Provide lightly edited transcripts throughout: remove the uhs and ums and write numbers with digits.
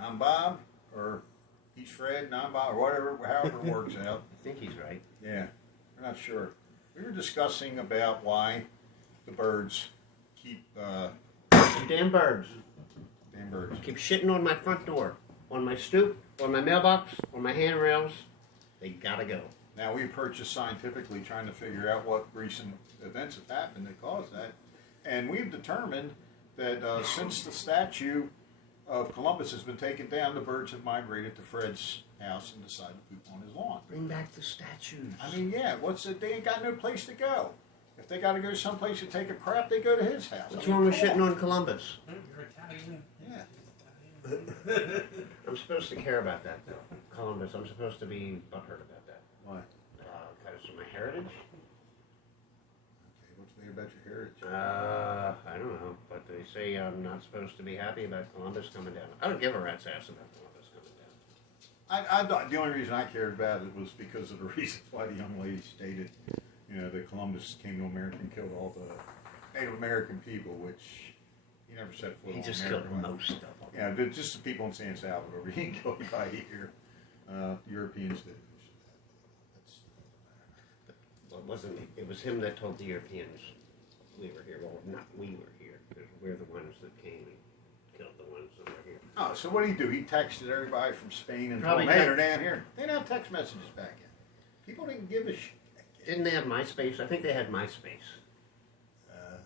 I'm Bob, or he's Fred, and I'm Bob, or whatever, however it works out. I think he's right. Yeah, we're not sure. We were discussing about why the birds keep, Damn birds. damn birds. Keep shitting on my front door, on my stoop, on my mailbox, on my handrails. They gotta go. Now, we purchased scientifically trying to figure out what recent events have happened that caused that. And we've determined that since the statue of Columbus has been taken down, the birds have migrated to Fred's house and decided to poop on his lawn. Bring back the statues. I mean, yeah, they ain't got no place to go. If they got to go someplace to take a crap, they go to his house. What's wrong with shitting on Columbus? You're Italian. Yeah. I'm supposed to care about that, though. Columbus, I'm supposed to be butthurt about that. Why? Because of my heritage? Okay, what's weird about your heritage? I don't know, but they say I'm not supposed to be happy about Columbus coming down. I don't give a rat's ass about Columbus coming down. The only reason I cared about it was because of the reasons why the young lady stated, that Columbus came to America and killed all the Native American people, which he never set foot on. He just America. killed most of them. Yeah, just the people in San Salvador. He didn't kill anybody here. Europeans did. Well, it was him that told the Europeans we were here. Well, not we were here, because we're the ones that came and killed the ones that were here. Oh, so what did he do? He texted everybody from Spain and Probably told them, hey, they're down here. They didn't have text messages back then. People didn't give a shit. Didn't they have MySpace? I think they had MySpace. I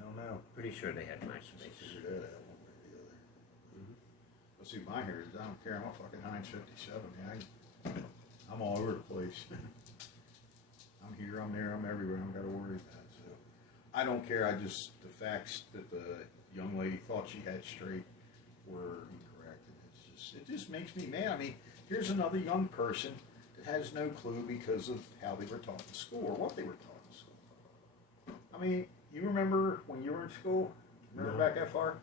don't know. Pretty sure they had MySpace. Figure that out one way or the other. Let's see, my heritage. I don't care. I'm a fucking Heinz 57. Man. I'm all over the place. I'm here, I'm there, I'm everywhere. I don't got to worry about it. So I don't care. The facts that the young lady thought she had straight were incorrect. And it just makes me mad. I mean, here's another young person that has no clue because of how they were taught in school or what they were taught in school. I mean, you remember when you were in school? Remember back that far?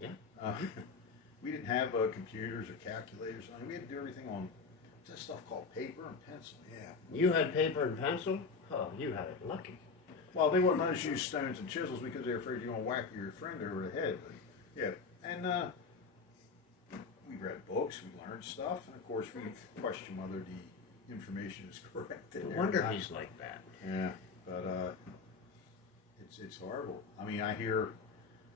Yeah. We didn't have computers or calculators. I mean, we had to do everything on that stuff called paper and pencil. Yeah. You had paper and pencil? Oh, you had it lucky. Well, they wouldn't let us use stones and chisels because they were afraid you're going to whack your friend over the head. But, yeah. And we read books, we learned stuff, and of course we question whether the information is correct. No wonder he's like that. Yeah, but it's horrible. I mean,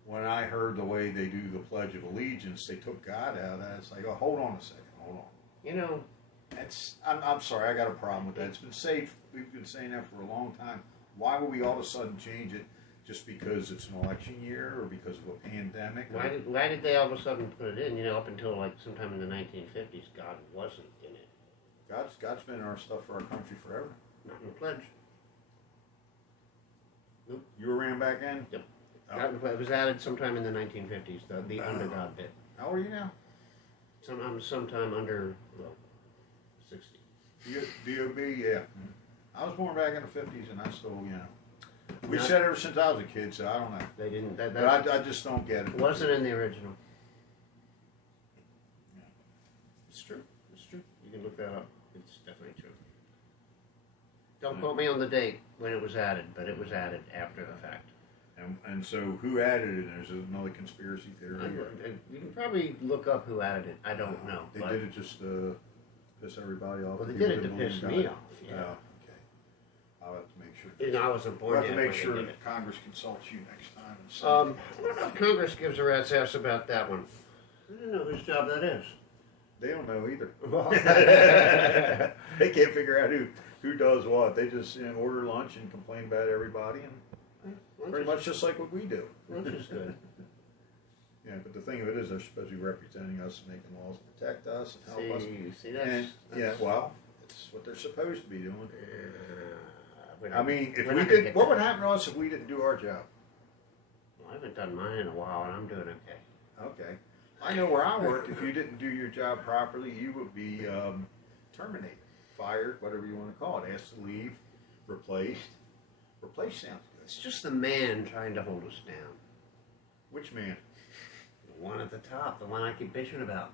when I heard the way they do the Pledge of Allegiance, they took God out of that. It's like, oh, hold on a second, hold on. I'm sorry, I got a problem with that. We've been saying that for a long time. Why would we all of a sudden change it just because it's an election year or because of a pandemic? Why did they all of a sudden put it in? Up until like sometime in the 1950s, God wasn't in it. God's been in our stuff for our country forever. Not in the pledge. Nope. You were around back then? Yep. Oh. It was added sometime in the 1950s, the under God bit. How old are you now? Sometime under, 60. DOB, yeah. I was born back in the 50s, and I still, we said ever since I was a kid, so I don't know. They didn't. But I just don't get it. It wasn't in the original. Yeah. It's true. It's true. You can look that up. It's definitely true. Don't quote me on the date when it was added, but it was added after the fact. And so who added it? There's another conspiracy theory. You can probably look up who added it. I don't know. They did it just to piss everybody off. Well, they did it to piss me off. Yeah. Oh, okay. I'll have to make sure. I wasn't born yet. yet. We'll have to make sure that Congress consults you next time. I don't know if Congress gives a rat's ass about that one. I don't know whose job that is. They don't know either. They can't figure out who does what. They just order lunch and complain about everybody, and pretty much just like what we do. Lunch is good. Yeah, but the thing of it is, they're supposed to be representing us, making laws to protect us and help us. See, that's yeah, well, it's what they're supposed to be doing. I mean, if we did, what would happen to us if we didn't do our job? Well, I haven't done mine in a while, and I'm doing okay. Okay. I know where I worked, if you didn't do your job properly, you would be terminated, fired, whatever you want to call it, asked to leave, replaced. Replaced sounds good. It's just the man trying to hold us down. Which man? The one at the top, the one I keep bitching about.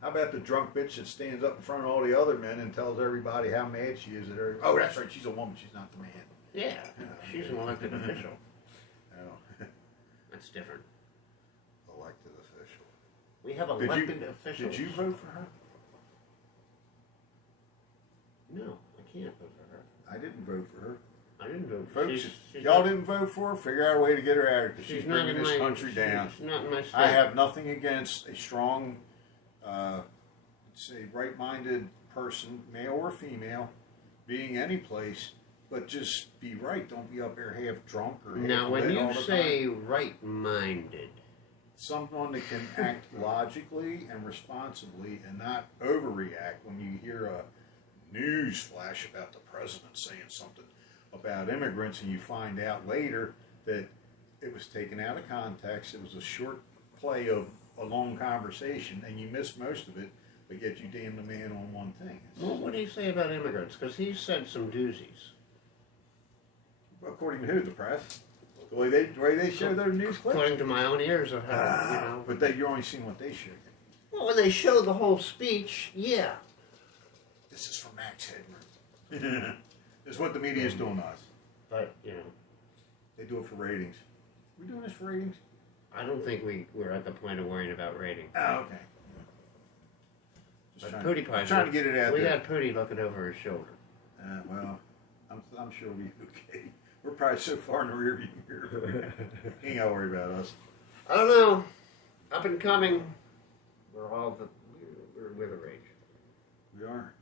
How about the drunk bitch that stands up in front of all the other men and tells everybody how mad she is at her? Oh, that's right, she's a woman, she's not the man. Yeah, she's an elected official. Oh. That's different. Elected official. We have elected officials. Did you vote for her? No, I can't vote for her. I didn't vote for her. I didn't vote for her. Folks, She's y'all not, didn't vote for her? Figure out a way to get her out of here. she's She's not bringing in this my country down. She's not in my state. I have nothing against a strong, say, right-minded person, male or female, being any place, but just be right. Don't be up there half drunk or half Now, when lit you all the say time. right-minded, Someone that can act logically and responsibly and not overreact when you hear a news flash about the president saying something about immigrants and you find out later that it was taken out of context. It was a short play of a long conversation and you missed most of it, but yet you damn the man on one thing. well, what do you say about immigrants? Because he said some doozies. According to who? The press? The way they show their news clips? According to my own ears of how, But you're only seeing what they show you. Well, when they show the whole speech, yeah. This is from Max Headroom. This is what the media is doing to us. But, They do it for ratings. We doing this for ratings? I don't think we're at the point of worrying about ratings. Oh, okay. But Pootie Pie's trying to get it out we there. had Pootie looking over his shoulder. Well, I'm sure we'll be okay. We're probably so far in the rear view mirror. He ain't got to worry about us. I don't know. Up and coming. We're the rage. We are.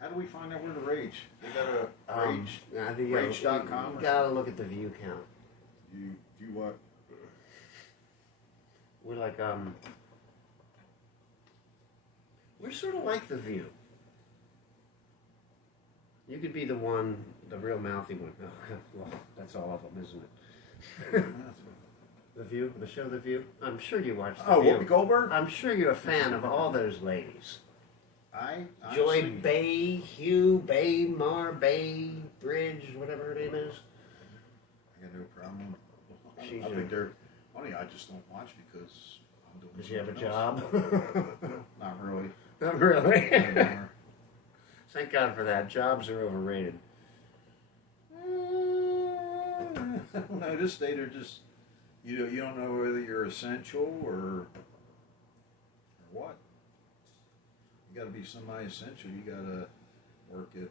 How do we find out we're the rage? They got a rage? Rage.com? You gotta look at the view count. You what? We're like, we're sort of like the View. You could be the real mouthy one. Oh, well, that's all of them, isn't it? The View, the show The View. I'm sure you watched The View. Whoopi Goldberg? I'm sure you're a fan of all those ladies. Joy honestly, Bay, Hugh Bay, Mar Bay, Bridge, whatever her name is. I got no problem. She's I think they're funny. I just don't watch because I'm doing Does she have a something else. job? Not really. Not really. Anymore. Thank God for that. Jobs are overrated. No, this day they're just you don't know whether you're essential or what. You got to be somebody essential. You got to work at I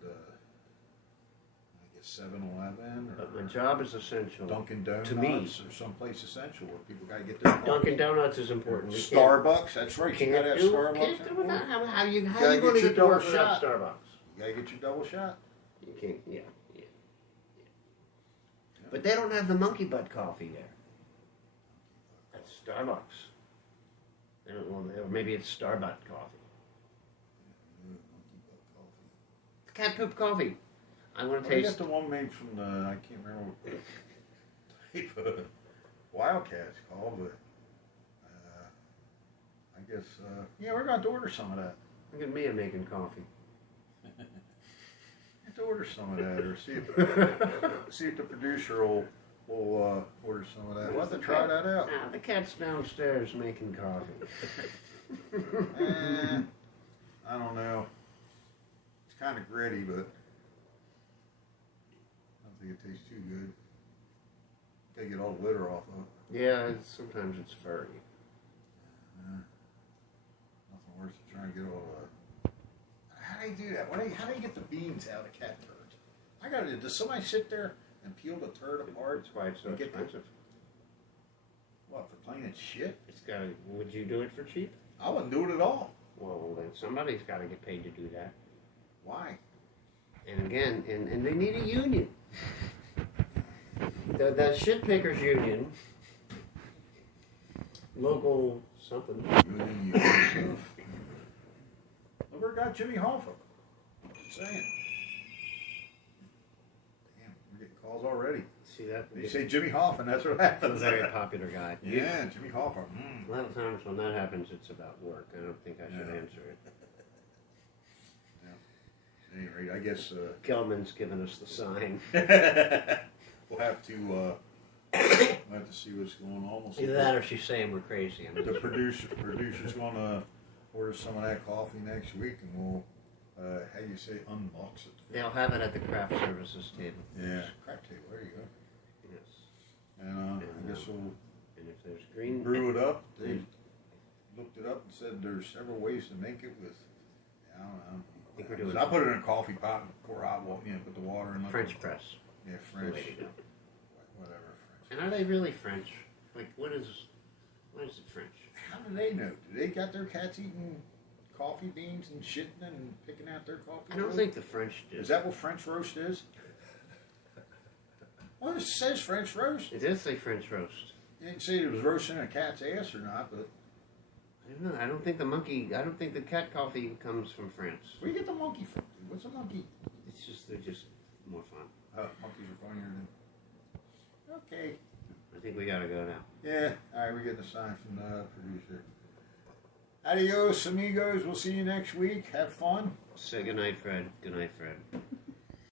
guess 7-Eleven or But my job is essential. Dunkin' Donuts to me. or someplace essential where people got to get their coffee. Dunkin' Donuts is important. Starbucks, that's right. You got to have Starbucks. Can't do that. How you gotta going to your get to work double without shot. Starbucks? You got to get your double shot. You can't. Yeah. But they don't have the monkey butt coffee there. That's Starbucks. They don't, well, or maybe it's Starbutt coffee. Cat poop coffee. I want to I taste. got the one made from the, I can't remember what type of Wildcat's called, but I guess, yeah, we're going to order some of that. Look at me, I'm making coffee. You have to order some of that, or see if the producer will order some of that. We'll have to try that out. Ah, the cat's downstairs making coffee. I don't know. It's kind of gritty, but I don't think it tastes too good. Gotta get all the litter off of it. Yeah, sometimes it's furry. Nothing worse than trying to get all the. How do you do that? How do you get the beans out of cat turds? I gotta. Does somebody sit there and peel the turd apart? That's why it's so and get expensive. What, for plain and shit? It's got. Would you do it for cheap? I wouldn't do it at all. Well, then somebody's got to get paid to do that. Why? And again, and they need a union. The shit pickers union, local something. Never got Jimmy Hoffa. Just saying. Damn, we're getting calls already. See that? They say Jimmy Hoffa, and that's what happens. Very popular guy. Yeah, Jimmy Hoffa. A lot of times when that happens, it's about work. I don't think I should answer it. Yeah. At any rate, I guess Gelman's given us the sign. we'll have to see what's going on. We'll see Either that or she's saying we're crazy. the producer's going to order some of that coffee next week, and we'll, how you say, unbox it. They'll have it at the craft services table. Yeah, craft table. There you go. Yes. And I guess we'll And if there's green, brew it up. looked it up and said there's several ways to make it with. I don't know. I think we're doing. I put it in a coffee pot and pour hot water. Put the water in. French press. Yeah, French. The way to go. Whatever. French. And are they really French? Like, what is it French? How do they know? Do they got their cats eating coffee beans and shitting and picking out their coffee? I don't think the French do. Is that what French roast is? Well, it says French roast. It does say French roast. It didn't say it was roasting a cat's ass or not, but I don't know. I don't think the cat coffee comes from France. where do you get the monkey from? Dude? What's a monkey? They're just more fun. Monkeys are funnier than. Okay. I think we gotta go now. Yeah. All right, we're getting a sign from the producer. Adios, amigos. We'll see you next week. Have fun. Say goodnight, Fred. Good night, Fred.